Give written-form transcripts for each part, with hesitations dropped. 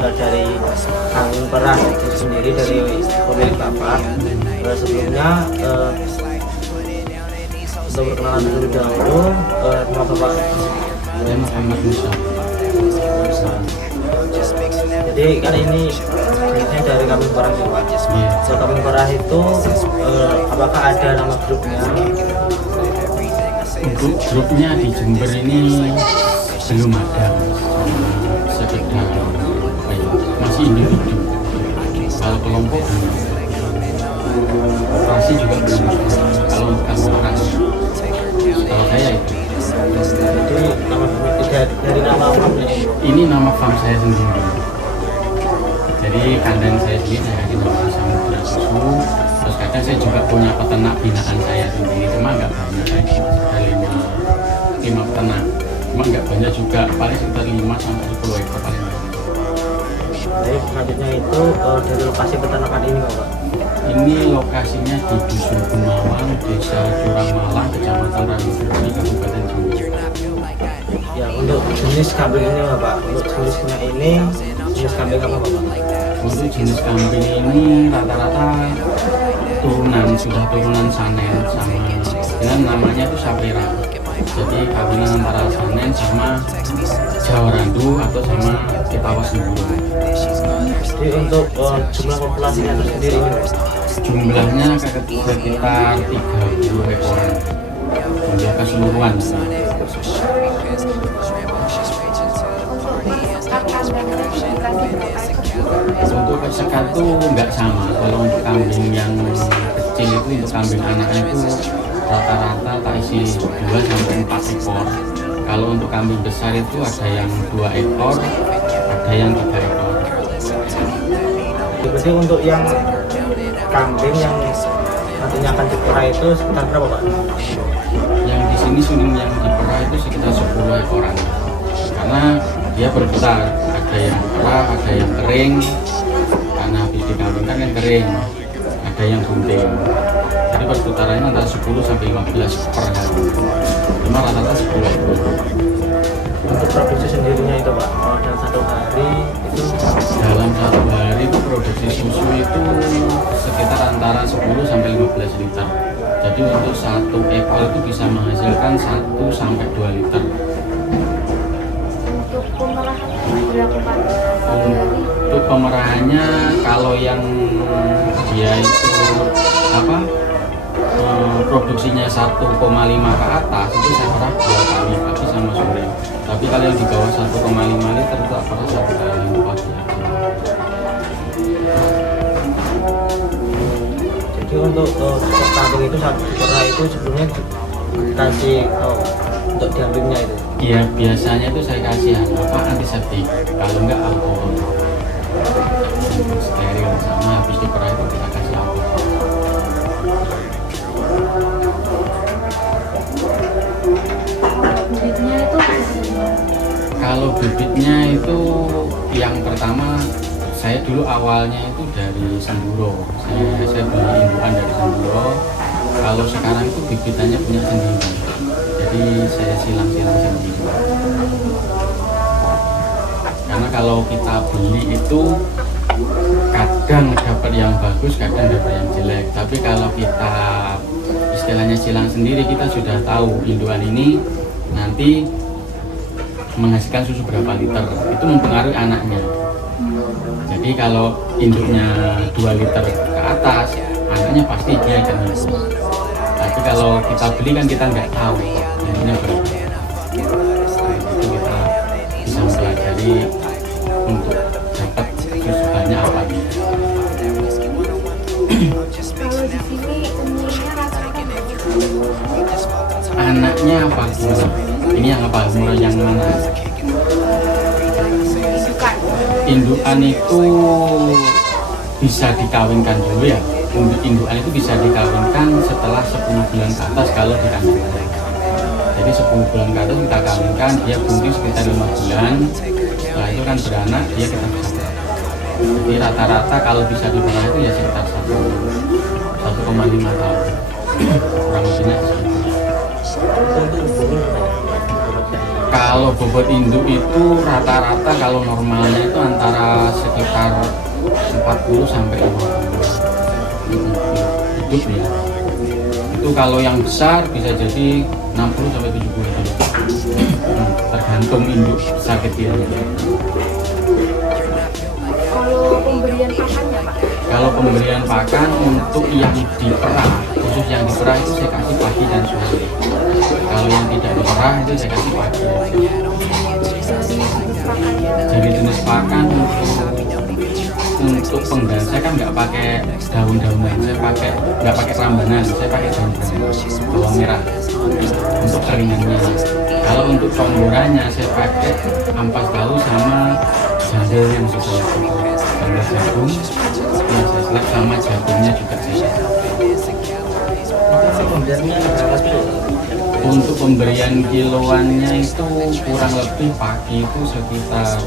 dari kambing perah itu sendiri dari pemilik bapak. Sebelumnya untuk berkenalan terlebih dahulu, nama bapak Muhammad Musa. Jadi kali ini jenisnya dari kambing perah itu Pak. So, kambing perah itu apakah ada nama grupnya? Untuk grupnya di Jember ini belum ada, sekedar masih individu. Kalau kelompok belum, operasi juga belum. Kalau untuk kambing perah, kalau saya itu. Jadi nama tidak dari nama farmnya Ini nama farm saya sendiri. Jadi kandang saya sendiri saya kasih nama Samudra Susu. Terus kadang saya juga punya peternak binaan saya sendiri, cuma nggak banyak. Ada lima peternak, cuma nggak banyak juga, paling sekitar 5 sampai 10 ekor paling banyak. Jadi selanjutnya itu dari lokasi peternakan ini Pak. Ini lokasinya di Dusun Gumawang, Desa Curang Malang, Kecamatan Ranupani, Kabupaten Jember. Ya, untuk jenis kambing ini Bapak, untuk jenisnya ini jenis kambing apa Bapak? Untuk jenis kambing ini rata-rata sudah turunan Sanen sama dengan namanya itu Sapira. Jadi kawinan antara Sanen sama Jawa Randu atau sama Ketawa Semburu. Jadi untuk jumlah populasinya itu sendiri ini Pak? Jumlahnya sekitar 30 ekoran. Jumlah keseluruhan. Untuk persekat itu nggak sama. Kalau untuk kambing yang kecil itu, untuk kambing anaknya itu rata-rata tak isi 2 sampai 4 ekor. Kalau untuk kambing besar itu ada yang 2 ekor, ada yang 3 ekor. Jadi untuk yang kambing yang nantinya akan diperah itu sekitar berapa Pak? Yang di sini suning yang diperah itu sekitar 10 ekoran. Karena dia berputar, ada yang perah, ada yang kering. Karena habis dikambingkan kan kering, ada yang bunting. Jadi perputarannya antara 10 sampai 15 per hari. Cuma rata-rata 10 ekor. Untuk produksi sendirinya itu Pak, dalam satu hari itu Dalam satu hari itu produksi susu itu sekitar antara 10 sampai 15 liter. Jadi untuk satu ekor itu bisa menghasilkan 1 sampai 2 liter. Untuk pemerahan dilakukan satu hari. Untuk pemerahannya kalau yang dia itu produksinya 1,5 ke atas itu saya perah 2 kali pagi sama sore. Tapi kalau yang di bawah 1,5 liter itu perah 1 kali pagi aja. jadi untuk kambing itu satu diperah itu sebelumnya dikasih untuk diambilnya itu. Iya, biasanya itu saya kasih antiseptik, kalau enggak alkohol. Steril sama habis diperah itu kita kasih alkohol. Bibitnya itu Kalau bibitnya itu yang pertama saya dulu awalnya itu dari Semburo. Saya beli indukan dari Semburo. Kalau sekarang itu bibitannya punya sendiri. Jadi saya silang-silang sendiri. Karena kalau kita beli itu kadang dapat yang bagus, kadang dapat yang jelek. Tapi kalau kita istilahnya silang sendiri, kita sudah tahu indukan ini nanti menghasilkan susu berapa liter. Itu mempengaruhi anaknya. Jadi kalau induknya 2 liter ke atas, anaknya pasti dia akan hidup. Tapi kalau kita beli kan kita nggak tahu induknya berapa. Itu kita bisa mempelajari untuk dapat susu banyak apa gitu. kalau di sini umurnya rata-rata berapa? Anaknya apa gimana? Ini yang apa? Umur yang mana? Indukan itu bisa dikawinkan dulu ya. Untuk indukan itu bisa dikawinkan setelah 10 bulan ke atas kalau dikandungkan. Jadi 10 bulan ke atas kita kawinkan, dia bunting sekitar 5 bulan. Setelah itu kan beranak, dia kita bisa perah. Jadi rata-rata kalau bisa diperah itu ya sekitar 1,5 tahun. Kurang lebihnya segitu. Kalau bobot induk itu rata-rata kalau normalnya itu antara sekitar 40 sampai 50 hidup ya. Itu kalau yang besar bisa jadi 60 sampai 70 kilo. Tergantung induk besar kecilnya. Kalau pemberian pakannya Pak? Kalau pemberian pakan untuk yang diperah, khusus yang diperah itu saya kasih pagi dan sore. Kalau yang tidak diperah itu saya kasih pagi. Jadi jenis pakan untuk pengganti saya kan nggak pakai daun-daunan, saya nggak pakai rambanan, saya pakai daun-daunan bawang merah untuk keringannya. Kalau untuk comborannya saya pakai ampas tahu sama jandel yang sudah jandel jagung yang saya selap sama jagungnya juga saya. Pemberiannya berapa kilo? Untuk pemberian kiloannya itu kurang lebih pagi itu sekitar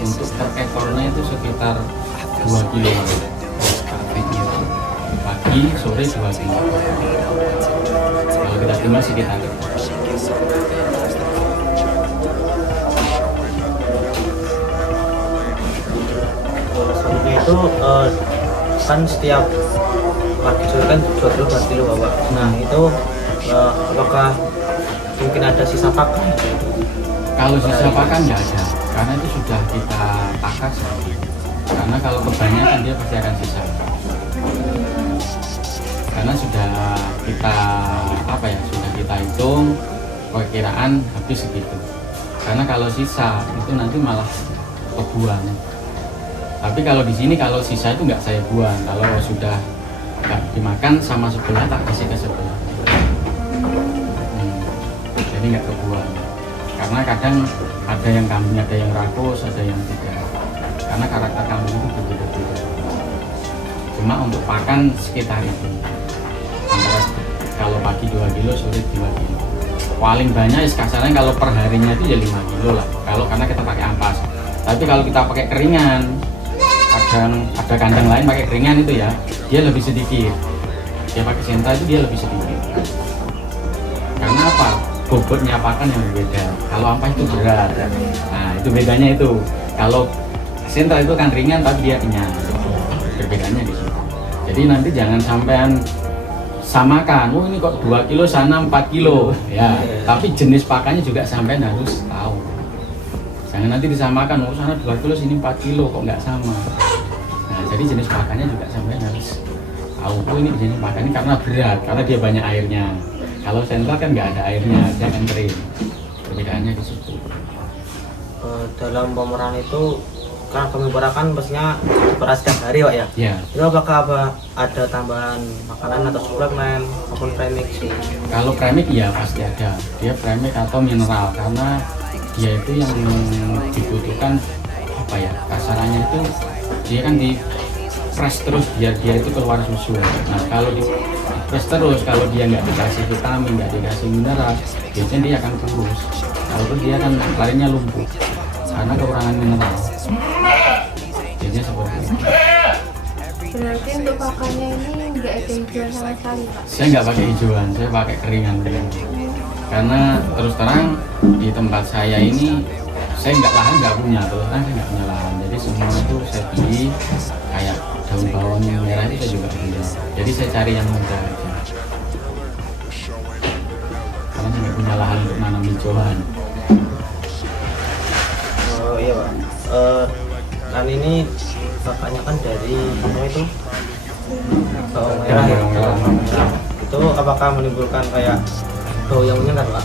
untuk per ekornya itu sekitar 2 kilo pagi sore 2 kilo kalau kita timbang sekitar Sebelumnya itu kan setiap pagi sore kan 2 kilo Bapak. Nah itu apakah mungkin ada sisa pakan? kalau sisa pakan nggak ada karena itu sudah kita takas karena kalau kebanyakan dia pasti akan sisa karena sudah kita sudah kita hitung perkiraan habis segitu karena kalau sisa itu nanti malah kebuang. Tapi kalau di sini kalau sisa itu nggak saya buang, kalau sudah nggak dimakan sama sebelah tak kasih ke sebelah. Jadi nggak kebuang. Karena kadang ada yang kambing, ada yang rakus, ada yang tidak. Karena karakter kambing itu berbeda-beda. Cuma untuk pakan sekitar itu. Antara kalau pagi 2 kilo, sore 2 kilo. Paling banyak kasarnya kalau per harinya itu ya 5 kilo lah. Kalau karena kita pakai ampas. Tapi kalau kita pakai keringan, ada kandang lain pakai keringan itu ya, dia lebih sedikit. Dia pakai senta itu dia lebih sedikit. Karena apa? Bobotnya pakan yang berbeda. Kalau ampas itu berat. Nah itu bedanya itu. Kalau senta itu kan ringan tapi dia kenyang. Perbedaannya di situ. Jadi nanti jangan sampean samakan. Oh ini kok 2 kilo sana 4 kilo. Ya. Tapi jenis pakannya juga sampean harus tahu. Jangan nanti disamakan. Oh sana 2 kilo sini 4 kilo kok nggak sama. Nah jadi jenis pakannya juga sampean harus tahu. Oh ini jenis pakannya karena berat, karena dia banyak airnya. Kalau sentral kan nggak ada airnya, dia akan kering. Perbedaannya di situ. Dalam pemerahan itu kan pemerahan kan pastinya diperas setiap hari Pak ya? Ya. Itu apakah ada tambahan makanan atau suplemen maupun premix? Kalau premix ya pasti ada. Dia premix atau mineral karena dia itu yang dibutuhkan apa ya? Kasarannya itu dia kan di press terus biar dia itu keluar susu. Nah kalau di press terus, kalau dia nggak dikasih vitamin, nggak dikasih mineral, biasanya dia akan kurus. Kalau itu dia akan larinya lumpuh karena kekurangan mineral. Jadinya seperti itu. Berarti untuk pakannya ini nggak ada hijauan sama sekali Pak? Saya nggak pakai hijauan, saya pakai keringan. Karena terus terang di tempat saya ini saya nggak punya, terus terang saya nggak punya lahan. Jadi semua itu saya beli kayak daun bawang merah itu saya juga beli. Jadi saya cari yang muda aja. Karena saya nggak punya lahan untuk nanam hijauan. Oh iya Pak. Kan ini pakannya kan dari apa itu? Bawang merah ya. Bawang merah. Itu apakah menimbulkan kayak bau yang menyengat Pak?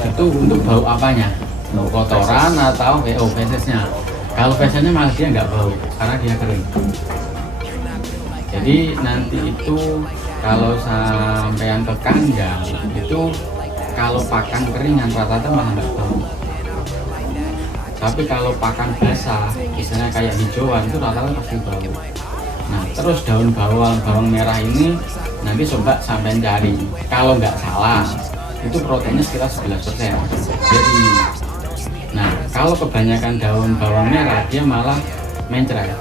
Itu untuk bau apanya? Bau kotoran atau fesesnya? Kalau fesesnya malah dia nggak bau karena dia kering. Jadi nanti itu kalau sampean ke kandang itu kalau pakan keringan rata-rata malah nggak bau. Tapi kalau pakan basah, misalnya kayak hijauan itu rata-rata pasti bau. Nah terus daun bawang merah ini nanti coba sampean cari. Kalau nggak salah itu proteinnya sekitar 11%. Jadi, nah kalau kebanyakan daun bawang merah dia malah mencret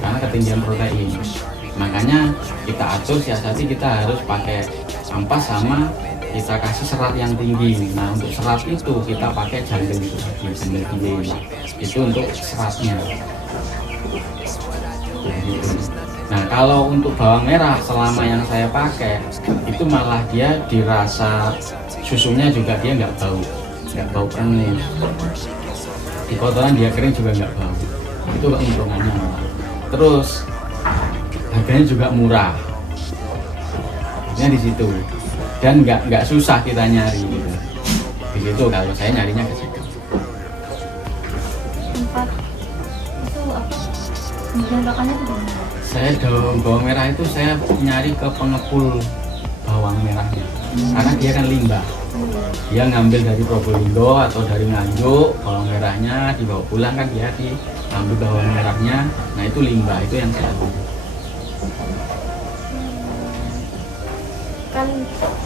karena ketinggian protein. Makanya kita atur siasati kita harus pakai ampas sama kita kasih serat yang tinggi. Nah untuk serat itu kita pakai jantung itu tadi, jantung itu untuk seratnya. Begitu. Nah kalau untuk bawang merah selama yang saya pakai itu malah dia dirasa susunya juga dia nggak bau perengus. Di kotoran dia kering juga nggak bau. Itu keuntungannya. Terus harganya juga murah. Harganya di situ. Dan nggak susah kita nyari gitu. Di situ kalau saya nyarinya ke situ. Tempat itu apa? Kemudian pakannya itu gimana? Saya daun bawang merah itu saya nyari ke pengepul bawang merahnya. Karena dia kan limbah. Dia ngambil dari Probolinggo atau dari Nganjuk bawang merahnya dibawa pulang kan dia diambil bawang merahnya. Nah itu limbah itu yang saya ambil. Kan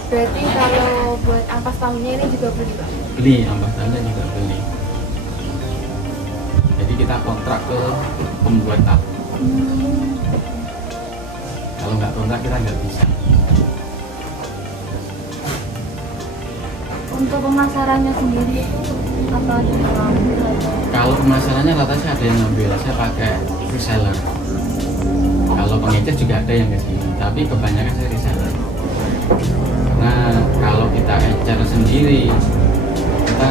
berarti kalau buat ampas tahunya ini juga beli Pak? Beli ampas tahunya juga beli. Jadi kita kontrak ke pembuat tahu. Kalau nggak kontrak kita nggak bisa. Untuk pemasarannya sendiri apa ada yang ngambil atau? Kalau pemasarannya rata-rata ada yang ngambil, saya pakai reseller. Kalau pengecer juga ada yang ke sini, tapi kebanyakan saya reseller. Nah kalau kita ecer sendiri, kita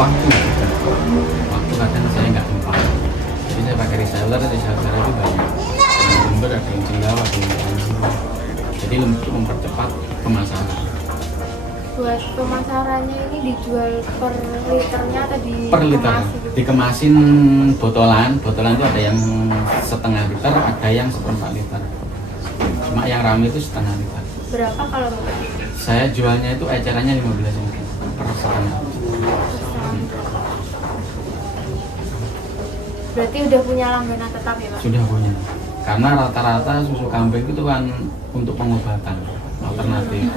waktu kadang saya nggak sempat. Jadi saya pakai reseller itu banyak. Ada yang Jember, ada yang Jendawa, ada yang Cianjur. Jadi untuk mempercepat pemasaran. Buat pemasarannya ini dijual per liternya atau Per liter, dikemasin botolan itu ada yang setengah liter, ada yang seperempat liter. Cuma yang rame itu setengah liter. Berapa kalau Bapak? Saya jualnya itu ecerannya 15.000 per setengah. Berarti udah punya langganan tetap ya Pak? Sudah punya. Karena rata-rata susu kambing itu kan untuk pengobatan alternatif.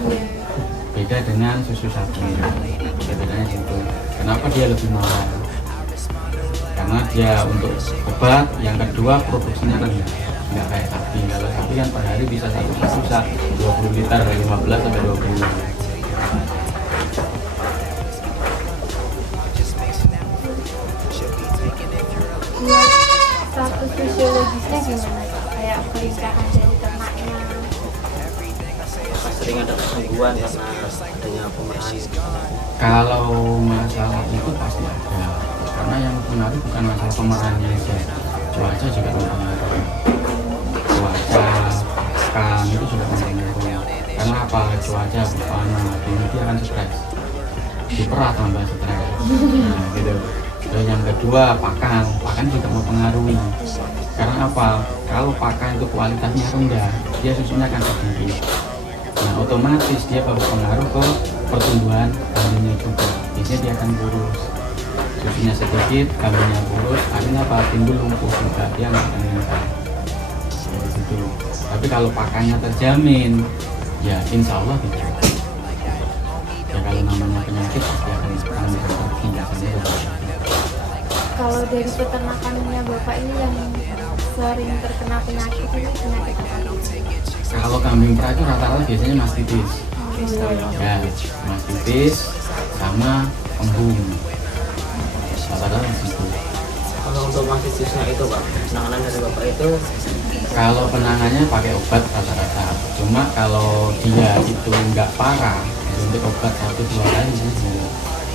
Beda dengan susu sapi. Bedanya gitu. Kenapa dia lebih mahal? Karena dia untuk obat, yang kedua produksinya rendah. Nggak kayak sapi. Kalau sapi kan per hari bisa bisa 20 liter dari 15 sampai 20. Status fisiologisnya gimana Pak? Kayak pelintahan dari ternaknya? Sering ada kesembuhan karena adanya pemerahan. Kalau masalah itu pasti ada. Karena yang pengaruh bukan masalah pemerahannya aja. Cuaca juga mempengaruhi. Cuaca, pakan itu juga mempengaruhi. Karena apa? Cuaca, panas, ini dia akan stres. Diperah tambah stres. Nah gitu. Dan yang kedua pakan juga mempengaruhi. Karena apa? Kalau pakan itu kualitasnya rendah, dia susunya akan sedikit. Nah otomatis dia berpengaruh ke pertumbuhan kambingnya juga. Biasanya dia akan kurus. Susunya sedikit, kambingnya kurus, akhirnya apa? Timbul lumpuh juga, dia nggak akan meningkat. Gitu. Tapi kalau pakannya terjamin, ya insya Allah bisa. Ya kalau namanya penyakit pasti akan terjadi. Kalau dari peternakannya Bapak ini yang sering terkena penyakit ini penyakit apa? Kalau kambing perah itu rata-rata biasanya mastitis. Ya, mastitis sama embung. Rata-rata di situ. Kalau untuk mastitisnya itu Pak, penanganan dari Bapak itu Kalau penanganannya pakai obat rata-rata. Cuma kalau dia itu nggak parah, untuk obat 1-2 kali saja.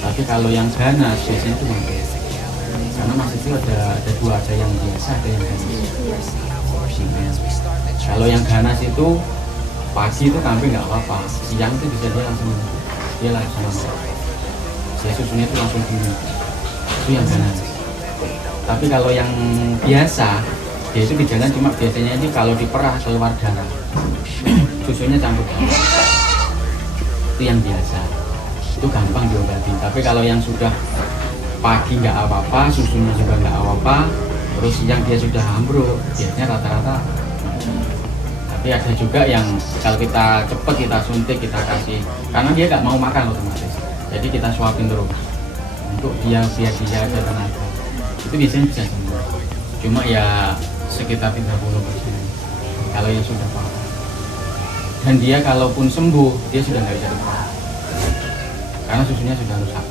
Tapi kalau yang ganas biasanya itu mati. Karena mastitis ada dua, ada yang biasa, ada yang ganas. Kalau yang ganas itu pagi itu kambing nggak apa-apa, siang itu bisa dia langsung dia susunya itu langsung gini. Itu yang ganas. Tapi kalau yang biasa dia itu di jalan, cuma biasanya itu kalau diperah keluar darah susunya campur darah. Itu yang biasa, itu gampang diobati. Tapi kalau yang sudah pagi nggak apa-apa, susunya juga nggak apa-apa, terus siang dia sudah ambruk, biasanya rata-rata. Tapi ada juga yang kalau kita cepet kita suntik, kita kasih, karena dia nggak mau makan otomatis, jadi kita suapin terus untuk biar dia ada tenaga. Itu biasanya bisa sembuh, cuma ya sekitar 30% kalau yang sudah parah. Dan dia kalaupun sembuh, dia sudah nggak bisa diperas karena susunya sudah rusak.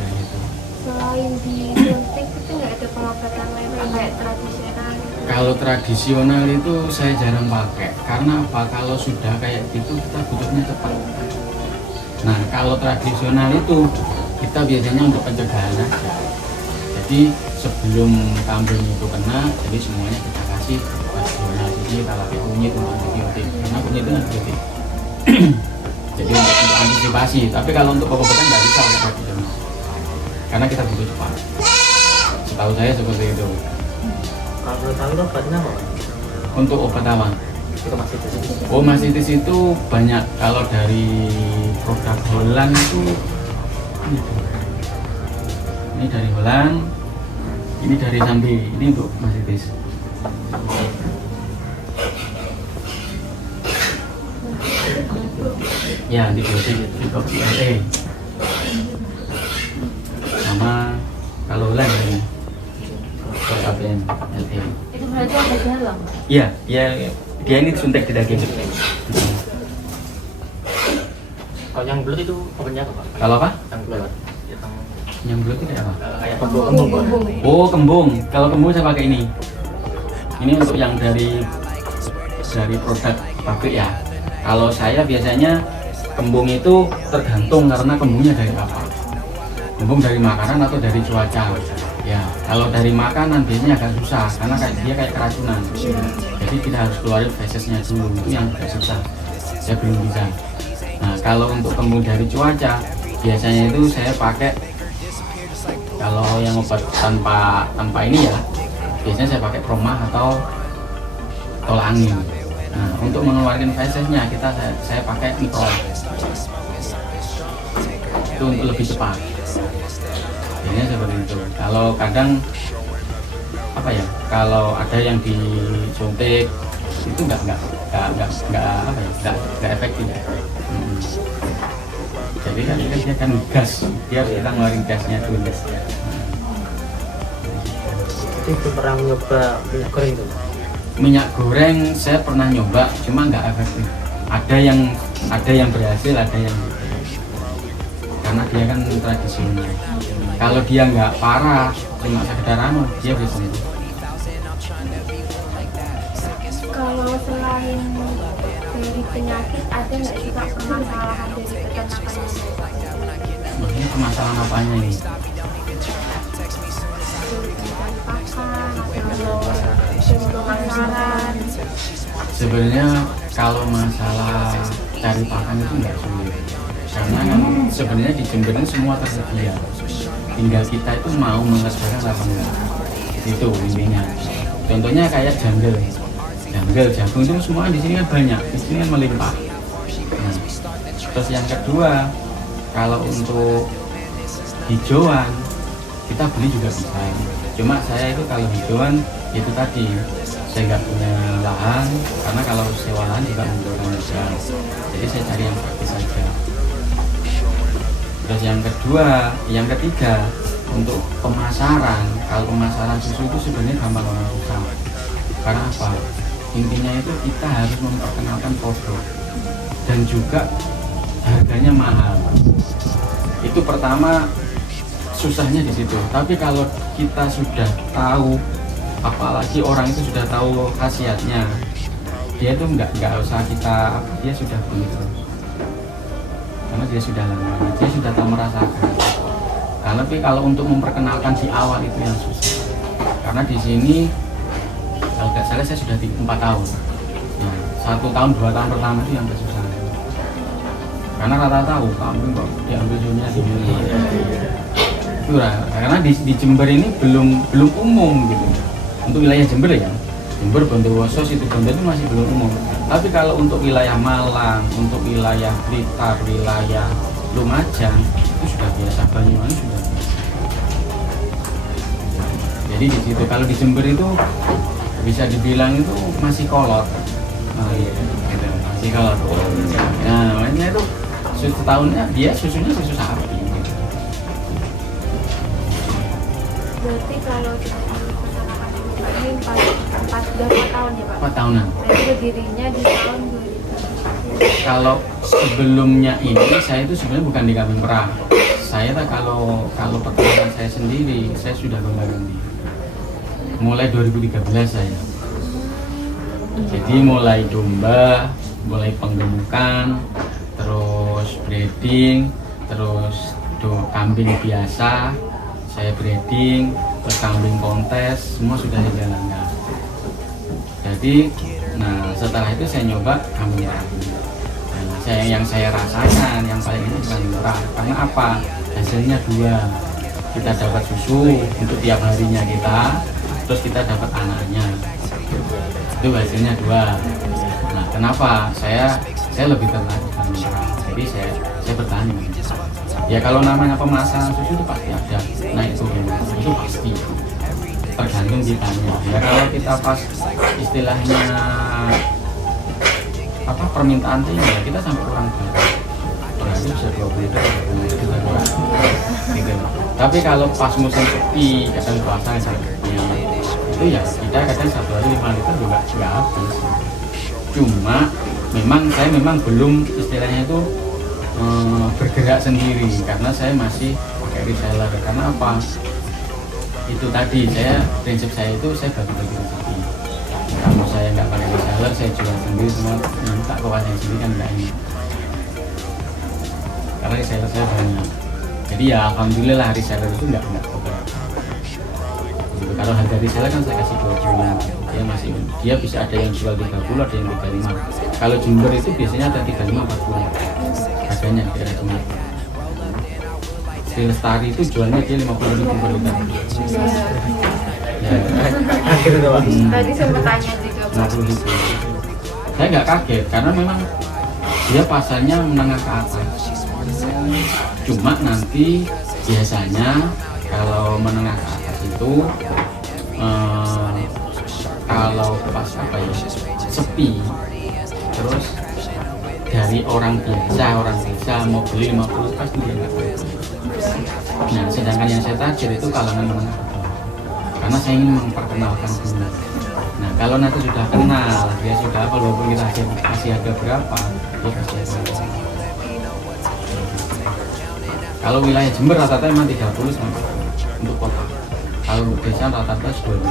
Kayak gitu. Selain disuntik itu nggak ada pengobatan lain kayak tradisional gitu? Kalau tradisional itu saya jarang pakai karena apa? Kalau sudah kayak gitu kita butuhnya cepat. Nah kalau tradisional itu kita biasanya untuk pencegahan aja. Jadi sebelum kambing itu kena, jadi semuanya kita kasih tradisional. Jadi kalau kunyit untuk antibiotik, karena kunyit itu antibiotik. Jadi untuk antisipasi. Tapi kalau untuk pengobatan nggak bisa pakai tradisional, karena kita butuh cepat. Setahu saya seperti itu. Kalau boleh tahu itu obatnya apa? Untuk obat apa? Itu masih di sini. Oh mastitis itu banyak. Kalau dari produk Holland itu ini dari Holland, ini dari Sambi, ini untuk mastitis. Ya antibiotik VLA sama kalau Holland ini KPN LA. Itu berarti ada dalam? Iya, dia ini suntik di daging. Kalau yang belut itu obatnya apa, Pak? Kalau apa? Yang belut. Yang belum tidak apa? Kayak kembung. Oh kembung. Kalau kembung saya pakai ini. Ini untuk yang dari produk pabrik ya. Kalau saya biasanya kembung itu tergantung karena kembungnya dari apa. Kembung dari makanan atau dari cuaca. Ya, kalau dari makanan biasanya agak susah karena dia kayak keracunan. Jadi kita harus keluarin fesesnya dulu, itu yang agak susah. Saya belum bisa. Nah, kalau untuk kembung dari cuaca, biasanya itu saya pakai kalau yang obat tanpa ini ya, biasanya saya pakai promah atau tol angin. Nah, untuk mengeluarkan fesesnya saya pakai nitrol. Itu untuk lebih cepat. Biasanya seperti itu. Kalau kadang apa ya? Kalau ada yang disuntik itu nggak efektif. Jadi kan dia kan gas, dia harus kita ngeluarin gasnya dulu. Itu pernah nyoba minyak goreng itu? Minyak goreng saya pernah nyoba, cuma nggak efektif. Ada yang berhasil, ada yang karena dia kan tradisional. Kalau dia nggak parah, cuma sekedar dia bisa sembuh. Kalau selain dari penyakit, ada nggak sih Pak permasalahan dari peternakan? Maksudnya permasalahan apanya ini? Sebenarnya kalau masalah cari pakan itu nggak sulit, karena kan sebenarnya di Jember ini semua tersedia. Tinggal kita itu mau mengerjakan apa enggak. Itu intinya. Contohnya kayak janggal, jagung itu semua di sini kan banyak, di sini kan melimpah. Nah, terus yang kedua, kalau untuk hijauan kita beli juga bisa. Cuma saya itu kalau hijauan itu tadi saya nggak punya lahan, karena kalau sewa lahan juga membutuhkan juga. Jadi saya cari yang praktis saja. Terus yang ketiga untuk pemasaran. Kalau pemasaran susu itu sebenarnya gampang susah. Karena apa? Intinya itu kita harus memperkenalkan produk dan juga harganya mahal. Itu pertama susahnya di situ. Tapi kalau kita sudah tahu, apalagi orang itu sudah tahu khasiatnya, dia itu nggak usah kita, dia sudah begitu. Karena dia sudah lama, dia sudah tahu merasakan. Tapi kalau untuk memperkenalkan di awal itu yang susah. Karena di sini kalau nggak salah saya sudah 4 tahun. Nah, 1 tahun 2 tahun pertama itu yang susah. Karena rata-rata kambing kok diambil susunya di sini. Karena di Jember ini belum umum gitu. Untuk wilayah Jember ya, Jember, Bondowoso, Situbondo itu masih belum umum. Tapi kalau untuk wilayah Malang, untuk wilayah Blitar, wilayah Lumajang itu sudah biasa, Banyuwangi sudah biasa. Jadi di situ kalau di Jember itu bisa dibilang itu masih kolot. Nah, gitu. Masih kolot. Nah, makanya itu setahunnya dia susunya susu sapi. Gitu. Berarti kalau ini paling 4 tahun ya Pak. 4 tahunan. Nah, itu berdirinya di tahun 2000. Kalau sebelumnya ini saya itu sebenarnya bukan di kambing perah. Saya kalau peternakan saya sendiri, saya sudah kembangkan diri. Mulai 2013 saya. Jadi mulai domba, mulai penggemukan, terus breeding, terus kambing biasa, saya breeding, terus kambing kontes, semua sudah dijalankan. Jadi, nah setelah itu saya nyoba kambing perah. Nah, yang saya rasakan yang paling ini kambing perah. Karena apa? Hasilnya dua. Kita dapat susu untuk tiap harinya kita, terus kita dapat anaknya. Itu hasilnya dua. Nah, kenapa? Saya lebih tertarik kambing perah. Jadi saya bertani. Ya kalau namanya pemasaran susu itu pasti ada naik turun, itu pasti tergantung kitanya. Ya kalau kita pas istilahnya permintaan tinggi ya kita sampai kurang berarti bisa 20 liter gitu. Tapi kalau pas musim sepi kadang puasa itu ya kita kadang 1 hari 5 liter juga nggak habis. Cuma saya memang belum istilahnya itu bergerak sendiri karena saya masih pakai reseller. Karena apa? Itu tadi prinsip saya itu saya bagi-bagi rezeki. Kalau saya nggak pakai reseller, saya jual sendiri semua minta ke pasar sendiri kan nggak enak. Karena reseller saya banyak. Jadi ya alhamdulillah reseller itu nggak keberatan. Gitu. Kalau harga reseller kan saya kasih 20, dia bisa ada yang jual 30, ada yang 35. Kalau jumber itu biasanya ada 35, 40. Harganya kira cuma si Lestari itu jualnya dia 50.000 per liter. Ya. Tadi sempat tanya juga Pak. 50.000. Saya nggak kaget karena memang dia pasarnya menengah ke atas. Cuma nanti biasanya kalau menengah ke atas itu kalau pas sepi terus dari orang biasa mau beli 50 pasti dia nggak beli. Nah sedangkan yang saya target itu kalangan menengah ke bawah karena saya ingin memperkenalkan dulu. Nah kalau nanti sudah kenal dia sudah apa walaupun kita kasih harga berapa dia kasih harga berapa. Kalau wilayah Jember rata-rata memang 30 sampai untuk kota. Kalau desa rata-rata 25.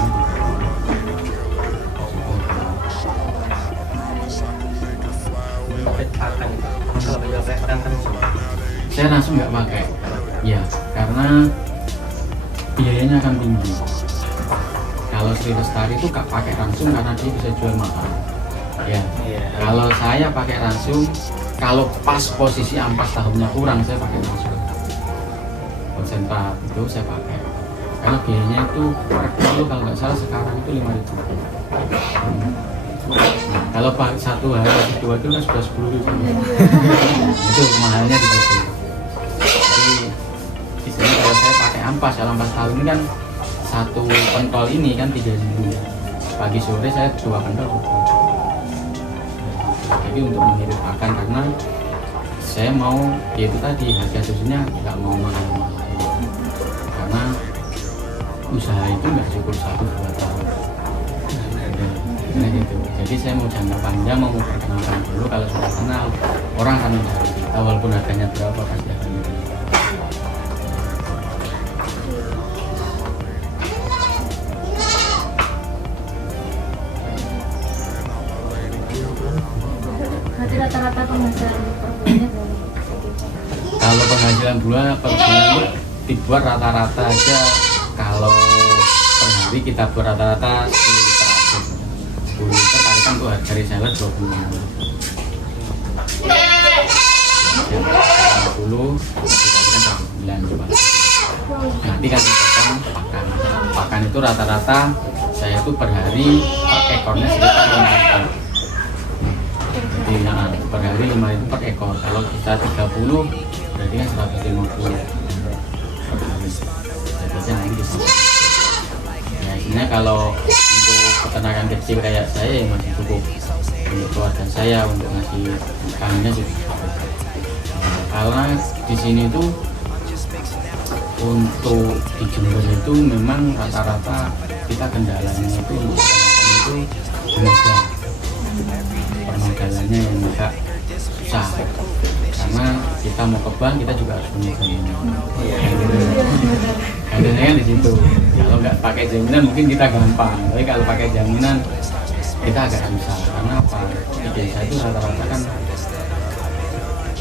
Saya langsung nggak pakai, ya karena biayanya akan tinggi. Kalau Sri Lestari itu nggak pakai langsung karena dia bisa jual mahal. Ya, kalau saya pakai langsung, kalau pas posisi ampas tahunnya kurang saya pakai langsung. Konsentrat itu saya pakai, karena biayanya itu per kilo kalau nggak salah sekarang itu 5.000. Nah, kalau satu hari 2 itu kan sudah 10.000. Itu mahalnya di situ. Jadi di sini kalau saya pakai ampas tahun ini kan satu pentol ini kan 3.000. Pagi sore saya 2 pentol. Jadi untuk mengirit pakan karena saya mau yaitu tadi harga susunya nggak mau mahal-mahal karena usaha itu nggak cukup 1-2 tahun. Nah gitu. Jadi saya mau jangka panjang, mau memperkenalkan dulu. Kalau sudah kenal, orang akan mencari kita walaupun harganya berapa pasti akan mencari. Berarti rata-rata penghasilan per bulannya berapa? Kalau penghasilan bulan per bulan dibuat rata-rata aja kalau per hari kita buat rata-rata 10 liter kali kan tuh harga reseller 20. 50 dikalikan 9 nanti kan dipotong pakan itu rata-rata saya tuh per hari per ekornya sekitar 5 ekor. Jadi per hari 5.000 per ekor. Kalau kita 30 berarti kan 150 per hari. Jadi naik di sini. Ya sebenarnya kalau untuk peternakan kecil kayak saya ya masih cukup untuk keluarga saya untuk ngasih makanannya juga. Karena di sini tuh untuk di Jember itu memang rata-rata kita kendalanya itu untuk peternakan itu kuwi mudah. Permodalannya yang agak susah karena kita mau ke bank kita juga harus punya jaminan. Kadangnya kan di situ. Kalau nggak pakai jaminan mungkin kita gampang, tapi kalau pakai jaminan kita agak susah. Karena apa? Di desa itu rata-rata kan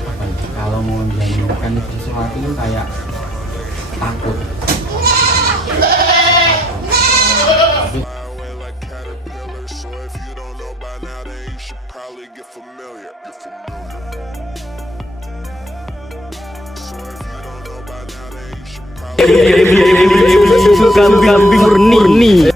apa ya, kalau mau menjaminkan sesuatu itu kayak takut. Tapi So if you don't know by now, then you should probably get familiar. So if you don't know by now, then you should probably Kambing murni.